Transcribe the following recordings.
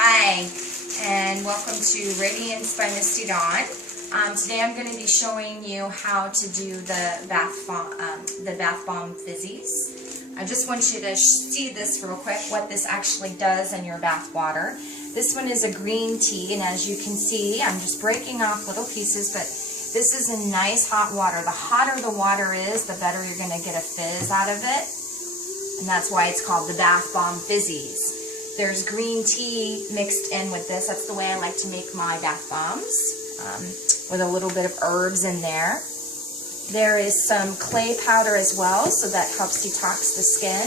Hi, and welcome to Radiance by Misty Dawn. Today I'm going to be showing you how to do the Bath Bomb Fizzies. I just want you to see this real quick, what this actually does in your bath water. This one is a green tea, and as you can see, I'm just breaking off little pieces, but this is in nice hot water. The hotter the water is, the better you're going to get a fizz out of it, and that's why it's called the Bath Bomb Fizzies. There's green tea mixed in with this. That's the way I like to make my bath bombs, with a little bit of herbs in there. There is some clay powder as well, so that helps detox the skin.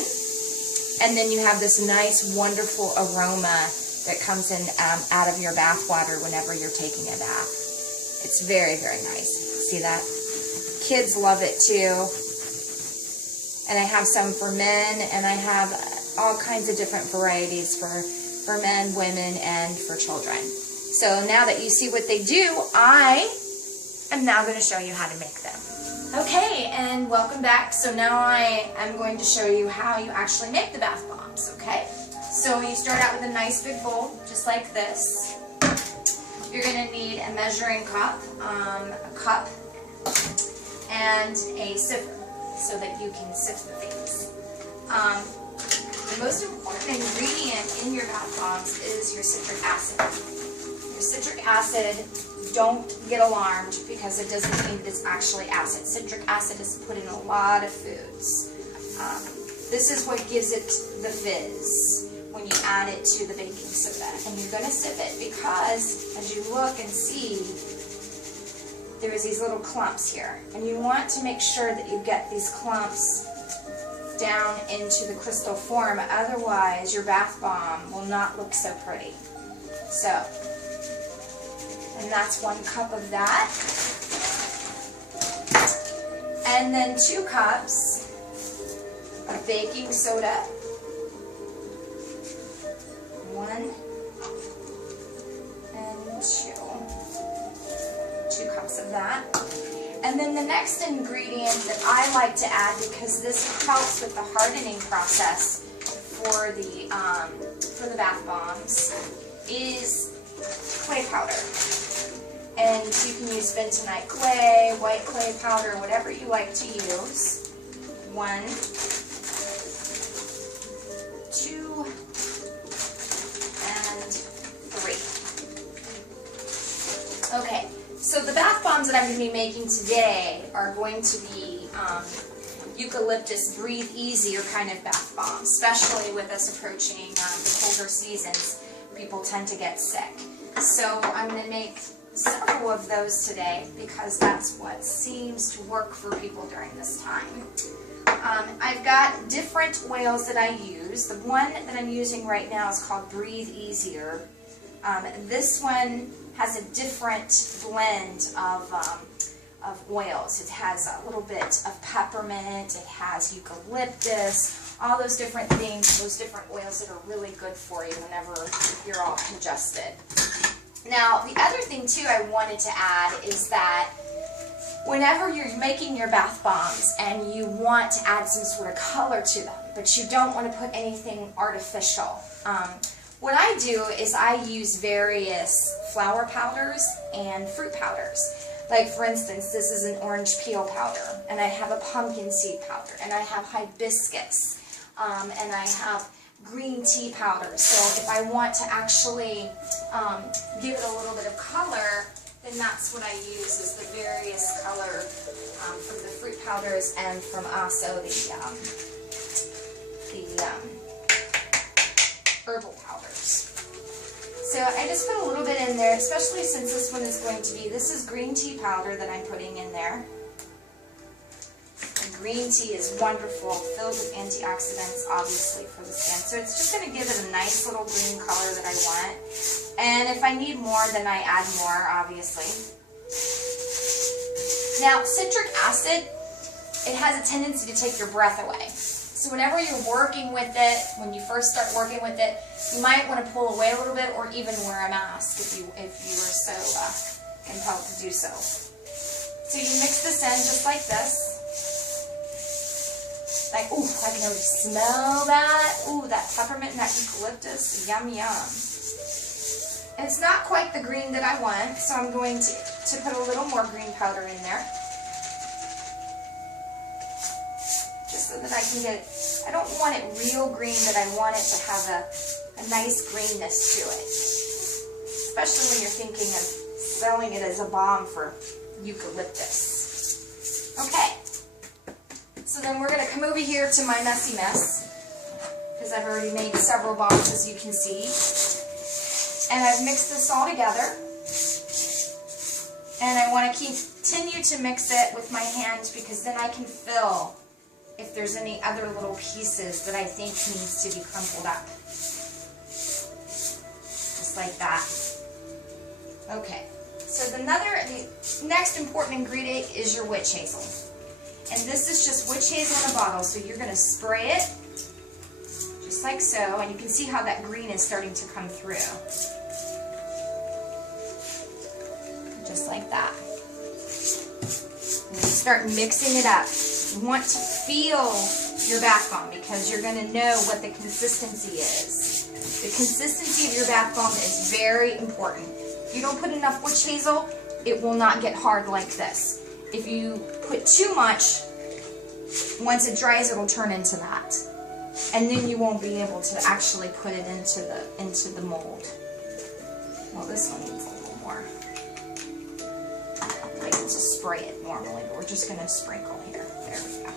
And then you have this nice, wonderful aroma that comes in out of your bath water whenever you're taking a bath. It's very, very nice. See that? Kids love it too. And I have some for men, and I have all kinds of different varieties for men, women, and for children. So now that you see what they do, I am now going to show you how to make them. Okay, and welcome back. So now I am going to show you how you actually make the bath bombs, okay? So you start out with a nice big bowl, just like this. You're going to need a measuring cup, and a sifter, so that you can sift the things. The most important ingredient in your bath bombs is your citric acid. Your citric acid, don't get alarmed because it doesn't mean that it's actually acid. Citric acid is put in a lot of foods. This is what gives it the fizz when you add it to the baking soda. And you're going to sip it because, as you look and see, there's these little clumps here. And you want to make sure that you get these clumps down into the crystal form, otherwise your bath bomb will not look so pretty. So, and that's 1 cup of that. And then 2 cups of baking soda. 1 and 2 cups of that. And then the next ingredient that I like to add, because this helps with the hardening process for the bath bombs, is clay powder. And you can use bentonite clay, white clay powder, whatever you like to use. 1, 2, and 3. Okay. So the bath bombs that I'm going to be making today are going to be eucalyptus breathe easier kind of bath bombs, especially with us approaching the colder seasons. People tend to get sick. So I'm going to make several of those today because that's what seems to work for people during this time. I've got different oils that I use. The one that I'm using right now is called Breathe Easier. This one has a different blend of oils. It has a little bit of peppermint, it has eucalyptus, all those different things, those different oils that are really good for you whenever you're all congested. Now, the other thing too I wanted to add is that whenever you're making your bath bombs and you want to add some sort of color to them, but you don't want to put anything artificial, what I do is I use various flower powders and fruit powders. Like, for instance, this is an orange peel powder, and I have a pumpkin seed powder, and I have hibiscus, and I have green tea powder. So if I want to actually give it a little bit of color, then that's what I use, is the various color from the fruit powders and from also the herbal powders. So I just put a little bit in there, especially since this one is going to be, this is green tea powder that I'm putting in there. And green tea is wonderful, filled with antioxidants, obviously, for the skin. So it's just going to give it a nice little green color that I want. And if I need more, then I add more, obviously. Now, citric acid, it has a tendency to take your breath away. So whenever you're working with it, when you first start working with it, you might want to pull away a little bit, or even wear a mask if you were so compelled to do so. So you mix this in just like this. Like, ooh, I can already smell that. Ooh, that peppermint and that eucalyptus. Yum, yum. And it's not quite the green that I want, so I'm going to put a little more green powder in there. Just so that I can get it. I don't want it real green, but I want it to have a nice greenness to it. Especially when you're thinking of selling it as a balm for eucalyptus. Okay. So then we're going to come over here to my messy mess, because I've already made several bombs, as you can see. And I've mixed this all together. And I want to continue to mix it with my hand, because then I can feel if there's any other little pieces that I think needs to be crumpled up. Just like that. Okay. So the next important ingredient is your witch hazel. And this is just witch hazel in a bottle. So you're going to spray it just like so. And you can see how that green is starting to come through. Just like that. And you start mixing it up. You want to feel your bath bomb, because you're going to know what the consistency is. The consistency of your bath bomb is very important. If you don't put enough witch hazel, it will not get hard like this. If you put too much, once it dries, it'll turn into that. And then you won't be able to actually put it into the mold. Well, this one needs a little more. I like to spray it normally, but we're just going to sprinkle here. There we go.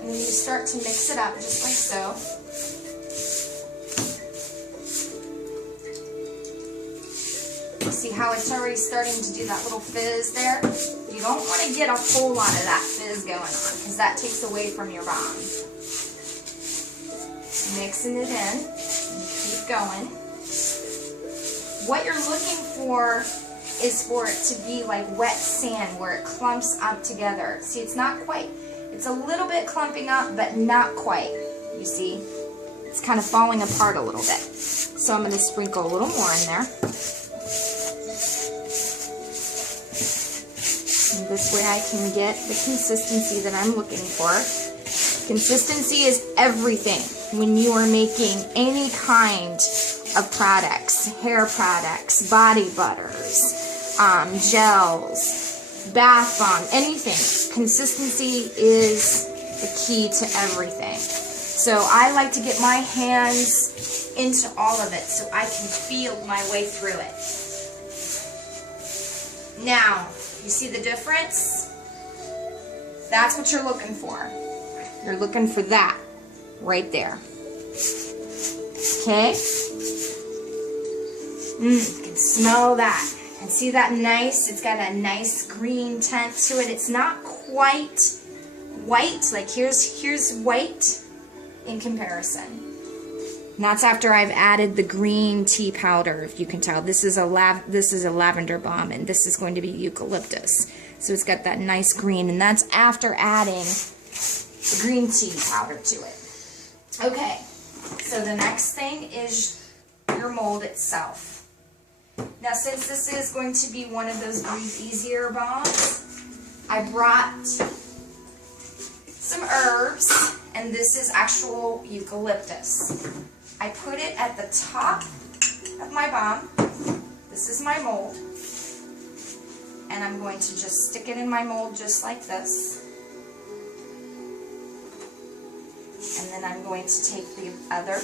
And then you start to mix it up just like so. See how it's already starting to do that little fizz there? You don't want to get a whole lot of that fizz going on, because that takes away from your bomb. Mixing it in, and keep going. What you're looking for is for it to be like wet sand, where it clumps up together. See, it's not quite, it's a little bit clumping up, but not quite. You see? It's kind of falling apart a little bit. So I'm going to sprinkle a little more in there. And this way I can get the consistency that I'm looking for. Consistency is everything when you are making any kind of products, hair products, body butters, gels, bath bomb, anything. Consistency is the key to everything. So I like to get my hands into all of it so I can feel my way through it. Now, you see the difference? That's what you're looking for. You're looking for that right there. Okay? You can smell that. And see that nice, it's got a nice green tint to it. It's not quite white, like here's white in comparison. And that's after I've added the green tea powder, if you can tell. This is a lavender balm, and this is going to be eucalyptus. So it's got that nice green, and that's after adding the green tea powder to it. Okay, so the next thing is your mold itself. Now, since this is going to be one of those Breathe Easier bombs, I brought some herbs, and this is actual eucalyptus. I put it at the top of my bomb. This is my mold. And I'm going to just stick it in my mold just like this. And then I'm going to take the other.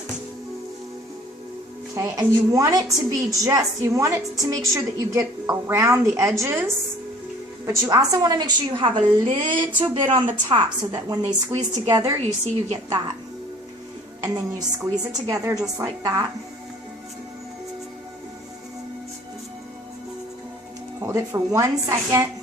Okay, and you want it to be you want it to make sure that you get around the edges, but you also want to make sure you have a little bit on the top so that when they squeeze together, you see you get that. And then you squeeze it together just like that. Hold it for 1 second.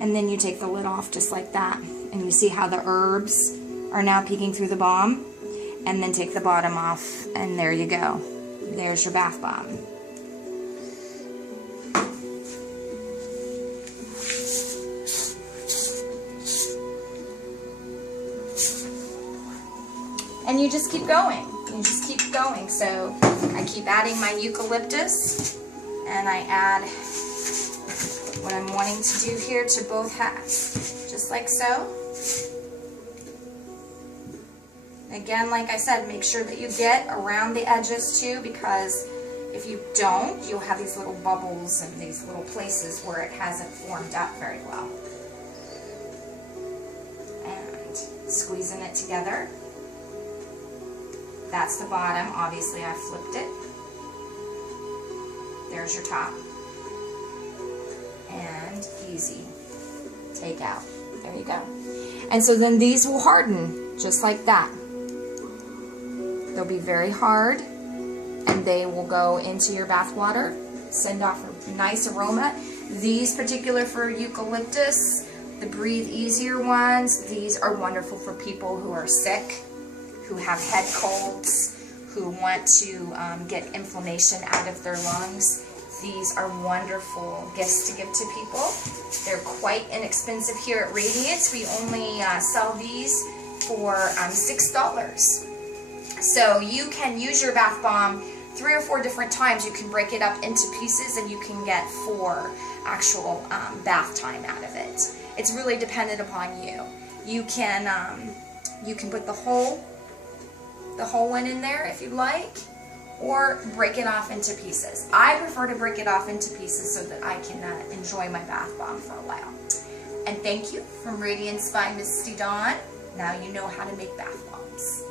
And then you take the lid off just like that. And you see how the herbs are now peeking through the balm. And then take the bottom off, and there you go. There's your bath bomb. And you just keep going. You just keep going. So I keep adding my eucalyptus, and I add what I'm wanting to do here to both halves. Just like so. Again, like I said, make sure that you get around the edges too, because if you don't, you'll have these little bubbles and these little places where it hasn't formed up very well. And squeezing it together. That's the bottom. Obviously, I flipped it. There's your top. And easy. Take out. There you go. And so then these will harden just like that. They'll be very hard, and they will go into your bath water, send off a nice aroma. These particular for eucalyptus, the breathe easier ones, these are wonderful for people who are sick, who have head colds, who want to get inflammation out of their lungs. These are wonderful gifts to give to people. They're quite inexpensive here at Radiance. We only sell these for $6. So you can use your bath bomb 3 or 4 different times. You can break it up into pieces and you can get 4 actual bath time out of it. It's really dependent upon you. You can put the whole one in there if you like, or break it off into pieces. I prefer to break it off into pieces so that I can enjoy my bath bomb for a while. And thank you from Radiance by Misty Dawn. Now you know how to make bath bombs.